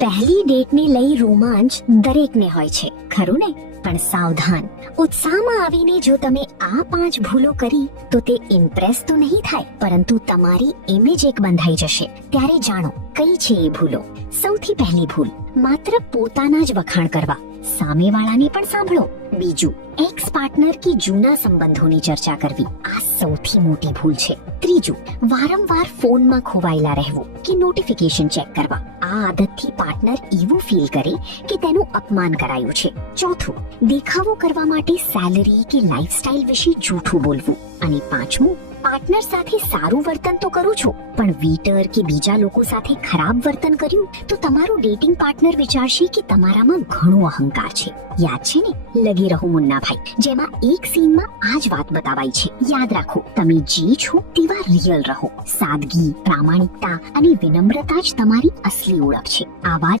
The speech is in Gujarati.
પહેલી ડેટને લઈ રોમાંચ દરેકને હોય છે, ખરું ને? પણ સાવધાન, ઉત્સાહમાં આવીને જો તમે આ 5 ભૂલો કરી તો તે ઇમ્પ્રેસ તો નહીં થાય, પરંતુ તમારી ઇમેજ એક બંધાઈ જશે. ત્યારે જાણો કઈ છે એ ભૂલો. સૌથી પહેલી ભૂલ, માત્ર પોતાના જ વખાણ કરવા. સામેવાળાને પણ સાંભળો. બીજું, એક્સ પાર્ટનર કે જૂના સંબંધોની ચર્ચા કરવી. આ સૌથી મોટી ભૂલ છે. ત્રીજું, વારંવાર ફોનમાં ખોવાયેલા રહેવું કે નોટિફિકેશન ચેક કરવા. આ આદતથી પાર્ટનર એવું ફીલ કરે કે તેનું અપમાન કરાયું છે. ચોથું, દેખાવો કરવા માટે સેલરી કે લાઈફસ્ટાઈલ વિશે જૂઠું બોલવું. અને પાંચમું, પાર્ટનર સાથે સારું વર્તન તો કરું છું, પણ વીટર કે બીજા લોકો સાથે ખરાબ વર્તન કર્યું તો તમારું ડેટિંગ પાર્ટનર વિચારશે કે તમારામાં ઘણો અહંકાર છે. યાદ છે ને લગી રહું મુન્નાભાઈ, જેમાં એક સીનમાં આ જ વાત બતાવાઈ છે. યાદ રાખો, તમે જે છો તેવા રિયલ રહો. સાદગી, પ્રામાણિકતા અને વિનમ્રતા જ તમારી અસલી ઓળખ છે. આવા